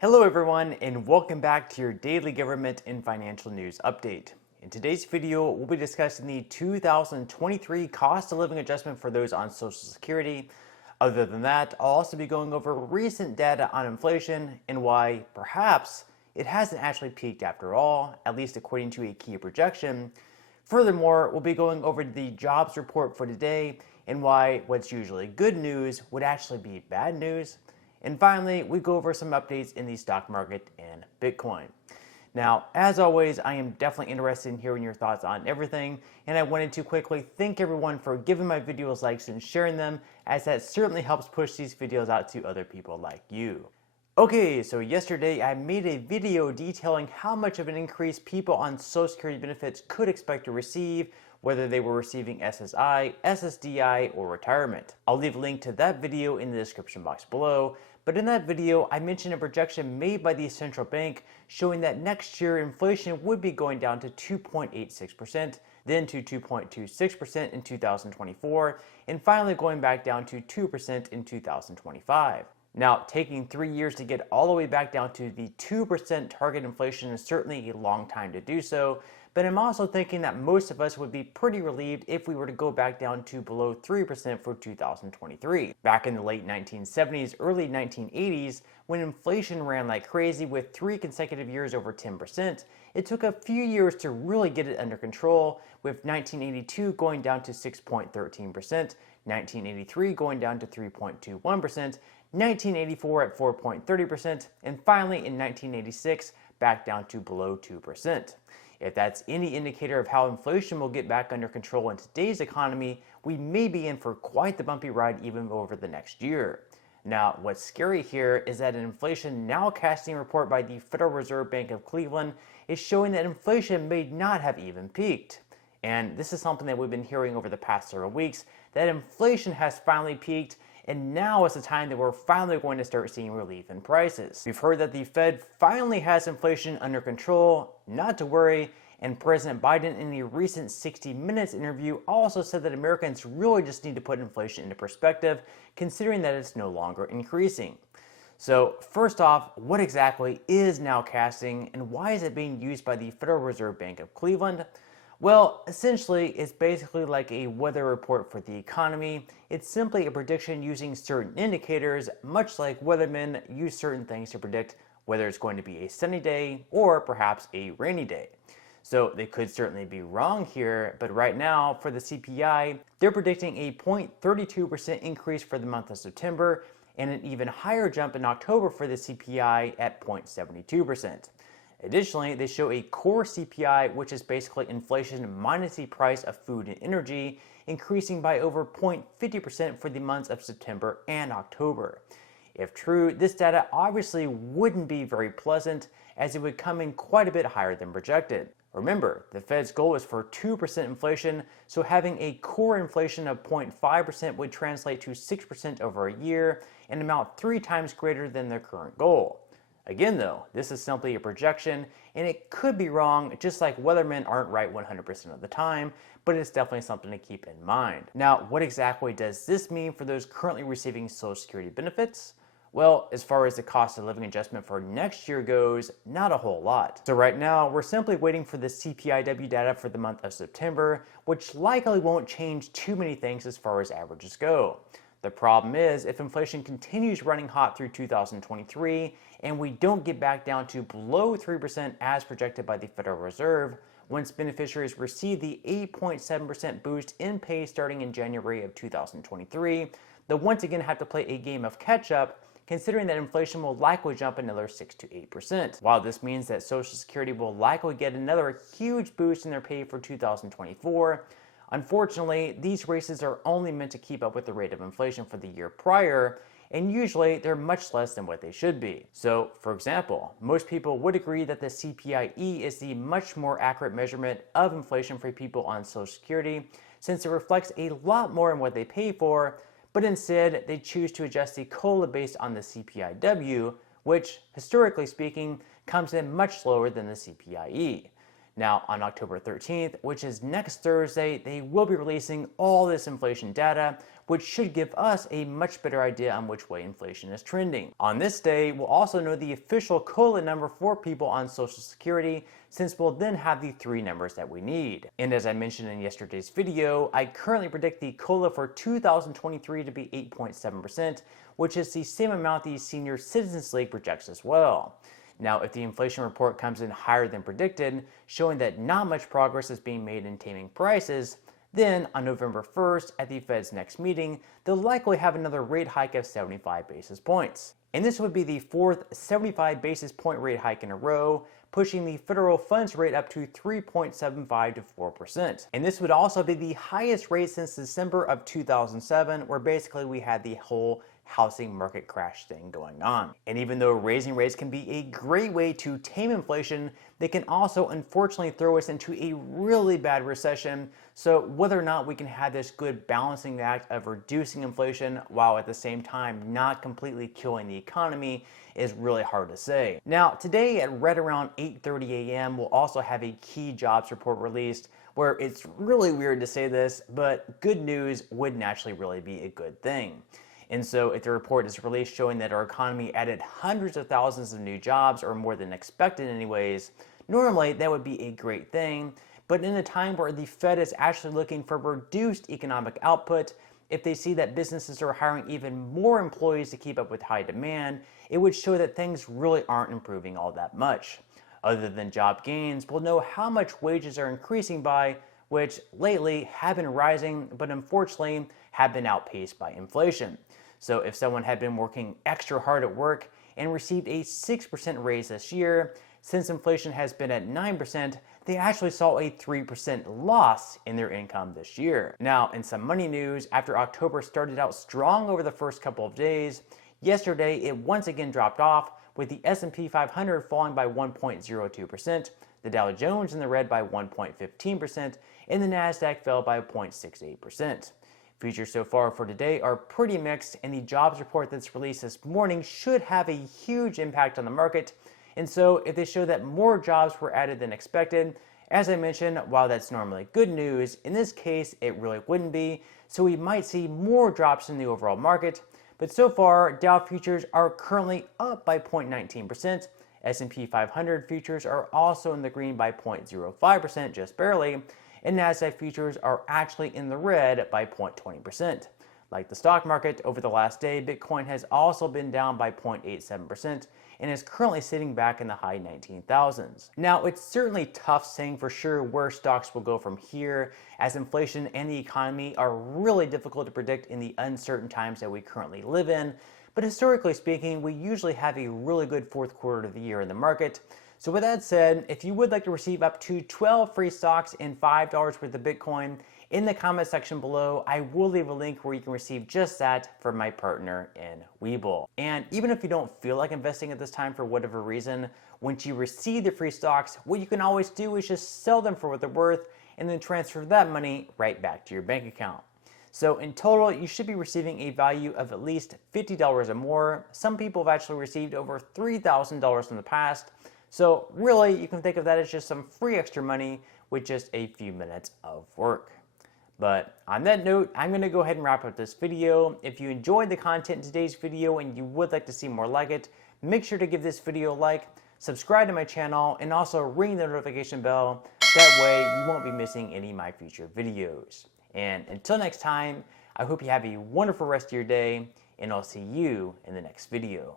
Hello everyone, and welcome back to your daily government and financial news update. In today's video, we'll be discussing the 2023 cost of living adjustment for those on Social Security. Other than that, I'll also be going over recent data on inflation and why perhaps it hasn't actually peaked after all, at least according to a key projection. Furthermore, we'll be going over the jobs report for today and why what's usually good news would actually be bad news. And finally, we go over some updates in the stock market and Bitcoin. Now, as always, I am definitely interested in hearing your thoughts on everything, and I wanted to quickly thank everyone for giving my videos likes and sharing them, as that certainly helps push these videos out to other people like you. Okay, so yesterday I made a video detailing how much of an increase people on Social Security benefits could expect to receive, whether they were receiving SSI, Ssdi, or retirement. I'll leave a link to that video in the description box below, but in that video I mentioned a projection made by the central bank showing that next year inflation would be going down to 2.86%, then to 2.26% in 2024, and finally going back down to 2% in 2025. Now, taking 3 years to get all the way back down to the 2% target inflation is certainly a long time to do so, but I'm also thinking that most of us would be pretty relieved if we were to go back down to below 3% for 2023. Back in the late 1970s, early 1980s, when inflation ran like crazy with 3 consecutive years over 10%, it took a few years to really get it under control, with 1982 going down to 6.13%, 1983 going down to 3.21%, 1984 at 4.30%, and finally in 1986 back down to below 2%. If that's any indicator of how inflation will get back under control in today's economy, we may be in for quite the bumpy ride even over the next year. Now, what's scary here is that an inflation nowcasting report by the Federal Reserve Bank of Cleveland is showing that inflation may not have even peaked. And this is something that we've been hearing over the past several weeks, that inflation has finally peaked, and now is the time that we're finally going to start seeing relief in prices. We've heard that the Fed finally has inflation under control, not to worry, and President Biden in a recent 60 Minutes interview also said that Americans really just need to put inflation into perspective, considering that it's no longer increasing. So first off, what exactly is nowcasting, and why is it being used by the Federal Reserve Bank of Cleveland? Well, essentially, it's basically like a weather report for the economy. It's simply a prediction using certain indicators, much like weathermen use certain things to predict whether it's going to be a sunny day or perhaps a rainy day. So they could certainly be wrong here, but right now for the CPI, they're predicting a 0.32% increase for the month of September and an even higher jump in October for the CPI at 0.72%. Additionally, they show a core CPI, which is basically inflation minus the price of food and energy, increasing by over 0.50% for the months of September and October. If true, this data obviously wouldn't be very pleasant, as it would come in quite a bit higher than projected. Remember, the Fed's goal is for 2% inflation, so having a core inflation of 0.5% would translate to 6% over a year, an amount 3 times greater than their current goal. Again though, this is simply a projection, and it could be wrong, just like weathermen aren't right 100% of the time, but it's definitely something to keep in mind. Now, what exactly does this mean for those currently receiving Social Security benefits? Well, as far as the cost of living adjustment for next year goes, not a whole lot. So right now, we're simply waiting for the CPIW data for the month of September, which likely won't change too many things as far as averages go. The problem is, if inflation continues running hot through 2023, and we don't get back down to below 3% as projected by the Federal Reserve, once beneficiaries receive the 8.7% boost in pay starting in January of 2023, they'll once again have to play a game of catch-up, considering that inflation will likely jump another 6 to 8%. While this means that Social Security will likely get another huge boost in their pay for 2024, unfortunately, these raises are only meant to keep up with the rate of inflation for the year prior, and usually they're much less than what they should be. So, for example, most people would agree that the CPIE is the much more accurate measurement of inflation for people on Social Security, since it reflects a lot more in what they pay for, but instead they choose to adjust the COLA based on the CPIW, which, historically speaking, comes in much lower than the CPIE. Now, on October 13th, which is next Thursday, they will be releasing all this inflation data, which should give us a much better idea on which way inflation is trending. On this day, we'll also know the official COLA number for people on Social Security, since we'll then have the 3 numbers that we need. And as I mentioned in yesterday's video, I currently predict the COLA for 2023 to be 8.7%, which is the same amount the Senior Citizens League projects as well. Now, if the inflation report comes in higher than predicted, showing that not much progress is being made in taming prices, then on November 1st, at the Fed's next meeting, they'll likely have another rate hike of 75 basis points. And this would be the 4th 75 basis point rate hike in a row, pushing the federal funds rate up to 3.75 to 4%. And this would also be the highest rate since December of 2007, where basically we had the whole housing market crash thing going on. And even though raising rates can be a great way to tame inflation, they can also unfortunately throw us into a really bad recession. So whether or not we can have this good balancing act of reducing inflation while at the same time not completely killing the economy is really hard to say. Now, today at right around 8:30 a.m., we'll also have a key jobs report released, where it's really weird to say this, but good news would naturally really be a good thing. And so if the report is released showing that our economy added hundreds of thousands of new jobs, or more than expected anyways, normally that would be a great thing. But in a time where the Fed is actually looking for reduced economic output, if they see that businesses are hiring even more employees to keep up with high demand, it would show that things really aren't improving all that much. Other than job gains, we'll know how much wages are increasing by, which lately have been rising, but unfortunately have been outpaced by inflation. So if someone had been working extra hard at work and received a 6% raise this year, since inflation has been at 9%, they actually saw a 3% loss in their income this year. Now, in some money news, after October started out strong over the first couple of days, yesterday it once again dropped off, with the S&P 500 falling by 1.02%, the Dow Jones in the red by 1.15%, and the Nasdaq fell by 0.68%. Futures so far for today are pretty mixed, and the jobs report that's released this morning should have a huge impact on the market. And so if they show that more jobs were added than expected, as I mentioned, while that's normally good news, in this case it really wouldn't be, so we might see more drops in the overall market. But so far, Dow futures are currently up by 0.19%, S&P 500 futures are also in the green by 0.05%, just barely, and Nasdaq futures are actually in the red by 0.20%. Like the stock market, over the last day, Bitcoin has also been down by 0.87% and is currently sitting back in the high 19,000s. Now, it's certainly tough saying for sure where stocks will go from here, as inflation and the economy are really difficult to predict in the uncertain times that we currently live in. But historically speaking, we usually have a really good fourth quarter of the year in the market. So with that said, if you would like to receive up to 12 free stocks and $5 worth of Bitcoin, in the comment section below, I will leave a link where you can receive just that from my partner in Webull. And even if you don't feel like investing at this time for whatever reason, once you receive the free stocks, what you can always do is just sell them for what they're worth and then transfer that money right back to your bank account. So in total, you should be receiving a value of at least $50 or more. Some people have actually received over $3,000 in the past. So really, you can think of that as just some free extra money with just a few minutes of work. But on that note, I'm going to go ahead and wrap up this video. If you enjoyed the content in today's video and you would like to see more like it, make sure to give this video a like, subscribe to my channel, and also ring the notification bell. That way you won't be missing any of my future videos. And until next time, I hope you have a wonderful rest of your day, and I'll see you in the next video.